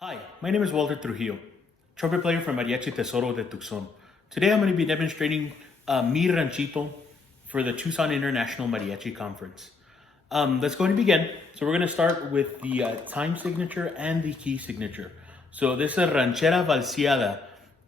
Hi, my name is Walter Trujillo, trumpet player from Mariachi Tesoro de Tucson. Today I'm going to be demonstrating Mi Ranchito for the Tucson International Mariachi Conference. Let's go ahead and begin. So we're going to start with the time signature and the key signature. So this is Ranchera Valseada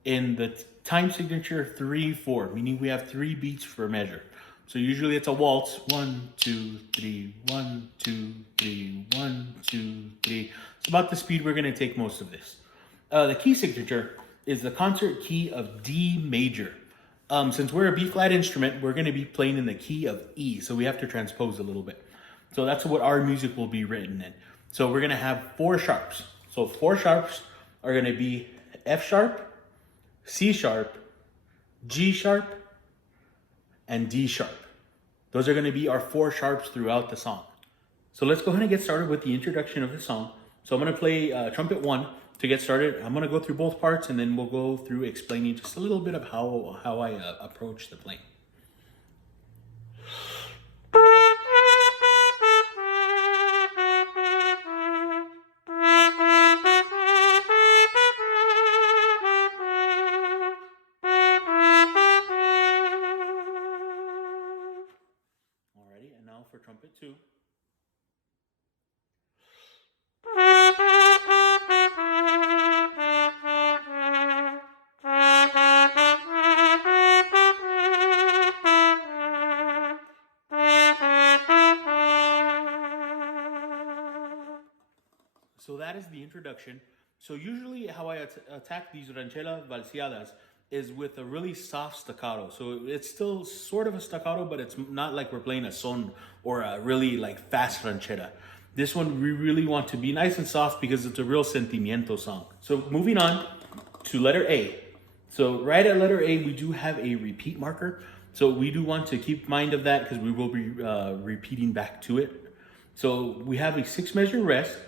in the time signature 3/4, meaning we have 3 beats per measure. So usually it's a waltz, 1, 2, 3, 1, 2, 3, 1, 2, 3. It's about the speed we're going to take most of this. The key signature is the concert key of D major. Since we're a B flat instrument, we're going to be playing in the key of E, so we have to transpose a little bit. So that's what our music will be written in. So we're going to have 4 sharps. So 4 sharps are going to be F sharp, C sharp, G sharp, and D sharp. Those are going to be our 4 sharps throughout the song. So let's go ahead and get started with the introduction of the song. So I'm going to play trumpet 1 to get started. I'm going to go through both parts and then we'll go through explaining just a little bit of how I approach the playing. Alrighty, and now for trumpet 2. So that is the introduction. So usually how I attack these ranchera valseadas is with a really soft staccato. So it's still sort of a staccato, but it's not like we're playing a son or a really like fast ranchera. This one we really want to be nice and soft because it's a real sentimiento song. So moving on to letter A. So right at letter A, we do have a repeat marker. So we do want to keep mind of that because we will be repeating back to it. So we have a 6 measure rest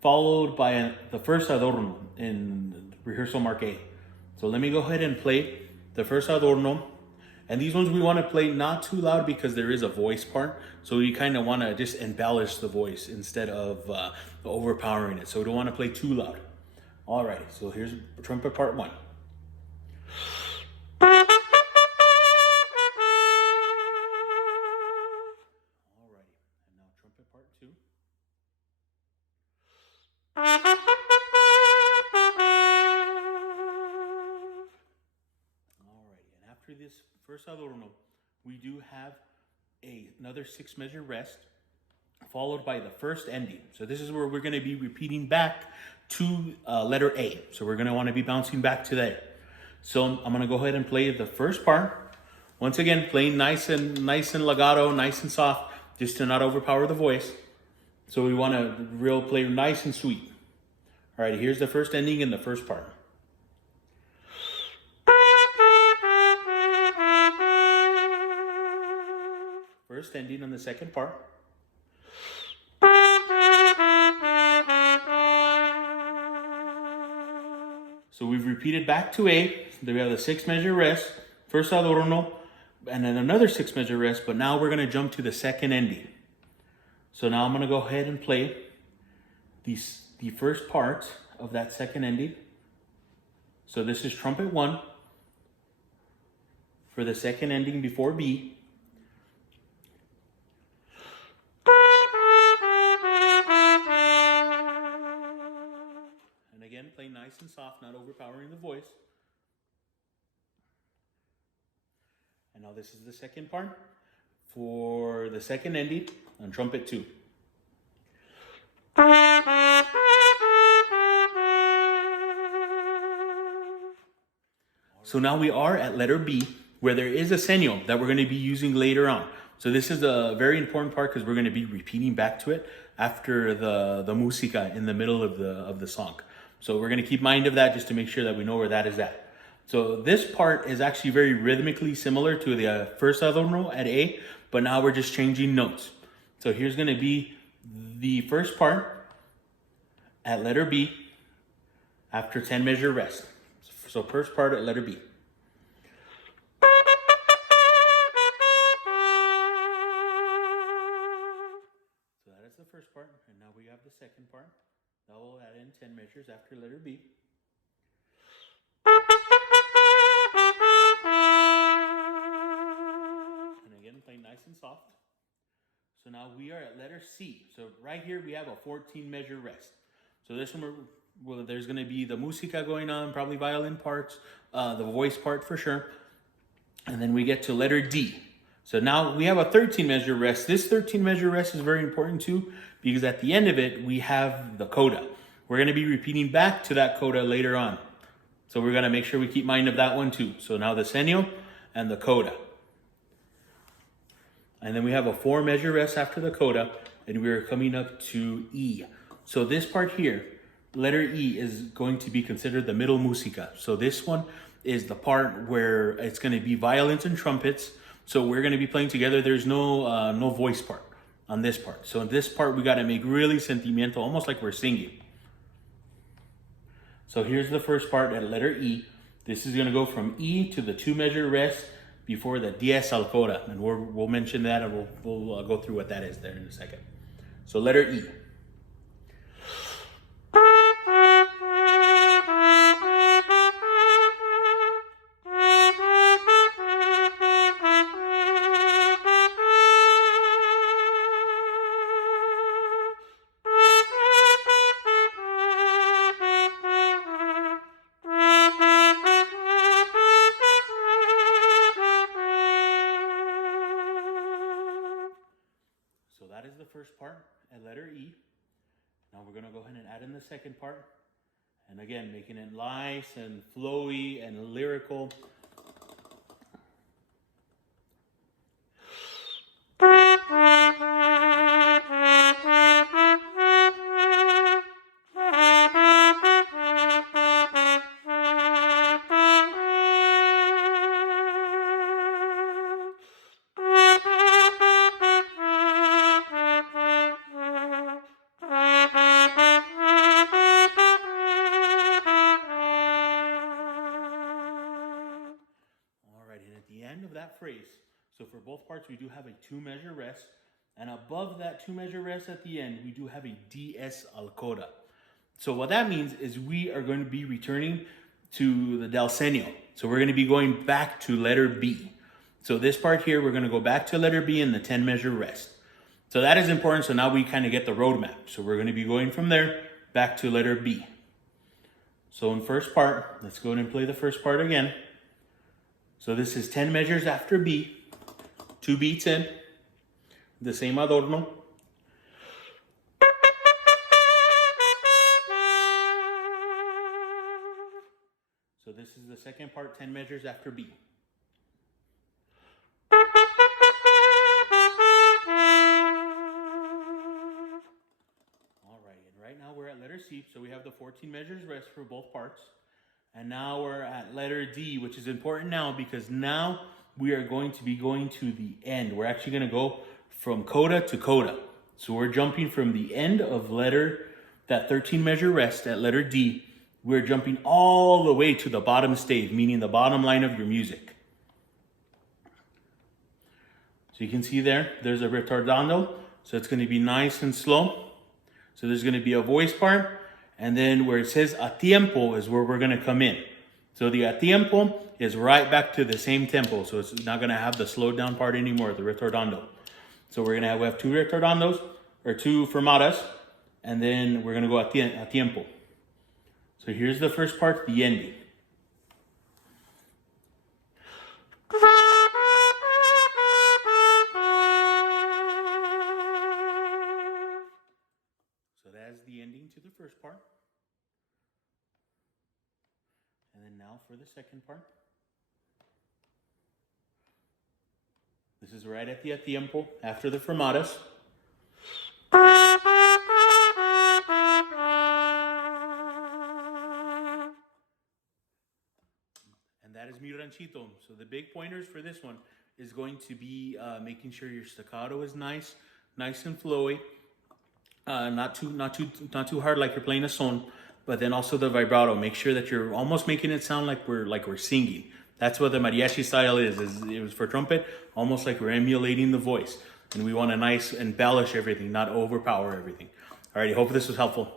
followed by the first adorno in rehearsal mark A. So let me go ahead and play the first adorno. And these ones we want to play not too loud because there is a voice part. So we kind of want to just embellish the voice instead of overpowering it. So we don't want to play too loud. Alrighty, so here's trumpet part 1. Alrighty, and now trumpet part 2. Alrighty, and after this first adorno, we do have another 6 measure rest, followed by the first ending. So this is where we're going to be repeating back to letter A. So we're going to want to be bouncing back to there. So I'm going to go ahead and play the first part. Once again, playing nice and legato, nice and soft, just to not overpower the voice. So we want to play nice and sweet. All right, here's the first ending in the first part. First ending on the second part. So we've repeated back to A. Then we have the 6 measure rest, first adorno, and then another 6 measure rest, but now we're going to jump to the second ending. So now I'm going to go ahead and play the first part of that second ending. So this is trumpet 1 for the second ending before B. And again, play nice and soft, not overpowering the voice. And now this is the second part for the second ending on trumpet 2. So now we are at letter B, where there is a seño that we're going to be using later on. So this is a very important part because we're going to be repeating back to it after the música in the middle of the song. So we're going to keep mind of that just to make sure that we know where that is at. So this part is actually very rhythmically similar to the first adorno at A, but now we're just changing notes. So here's going to be the first part at letter B after 10 measure rest. So first part at letter B. So that is the first part, and now we have the second part. Now we'll add in 10 measures after letter B. And again, play nice and soft. So now we are at letter C. So right here we have a 14 measure rest. So this one, well, there's going to be the musica going on, probably violin parts, the voice part for sure. And then we get to letter D. So now we have a 13 measure rest. This 13 measure rest is very important too, because at the end of it, we have the coda. We're going to be repeating back to that coda later on. So we're going to make sure we keep mind of that one too. So now the senio and the coda. And then we have a 4 measure rest after the coda, and we're coming up to E. So this part here, letter E, is going to be considered the middle musica. So this one is the part where it's going to be violins and trumpets. So we're going to be playing together. There's no voice part on this part. So in this part, we got to make really sentimental, almost like we're singing. So here's the first part at letter E. This is going to go from E to the 2 measure rest before the diez al coda, and we'll mention that, and we'll go through what that is there in a second. So letter E. So that is the first part at letter E. Now we're going to go ahead and add in the second part. And again, making it nice and flowy and lyrical. That phrase. So for both parts, we do have a 2 measure rest, and above that 2 measure rest at the end, we do have a diez al coda. So what that means is we are going to be returning to the del senio. So we're going to be going back to letter B. So this part here, we're going to go back to letter B in the 10 measure rest. So that is important. So now we kind of get the roadmap. So we're going to be going from there back to letter B. So in first part, let's go ahead and play the first part again. So this is 10 measures after B, 2 beats in, the same adorno. So this is the second part, 10 measures after B. All right, and right now we're at letter C, so we have the 14 measures rest for both parts. And now we're at letter D, which is important now because now we are going to be going to the end. We're actually going to go from coda to coda. So we're jumping from the end of that 13 measure rest at letter D. We're jumping all the way to the bottom stave, meaning the bottom line of your music. So you can see there's a retardando. So it's going to be nice and slow. So there's going to be a voice part. And then where it says a tiempo is where we're going to come in. So the a tiempo is right back to the same tempo. So it's not going to have the slowed down part anymore, the retardando. So we're going to have 2 retardandos, or 2 fermatas, and then we're going to go a tiempo. So here's the first part, the ending. So that's the ending to the first part. And then now for the second part. This is right at the a tiempo, after the fermatas. And that is mi ranchito. So the big pointers for this one is going to be making sure your staccato is nice and flowy. Not too hard like you're playing a son, but then also the vibrato. Make sure that you're almost making it sound like we're singing. That's what the mariachi style is it was for trumpet, almost like we're emulating the voice. And we want to nice embellish everything, not overpower everything. Alrighty, hope this was helpful.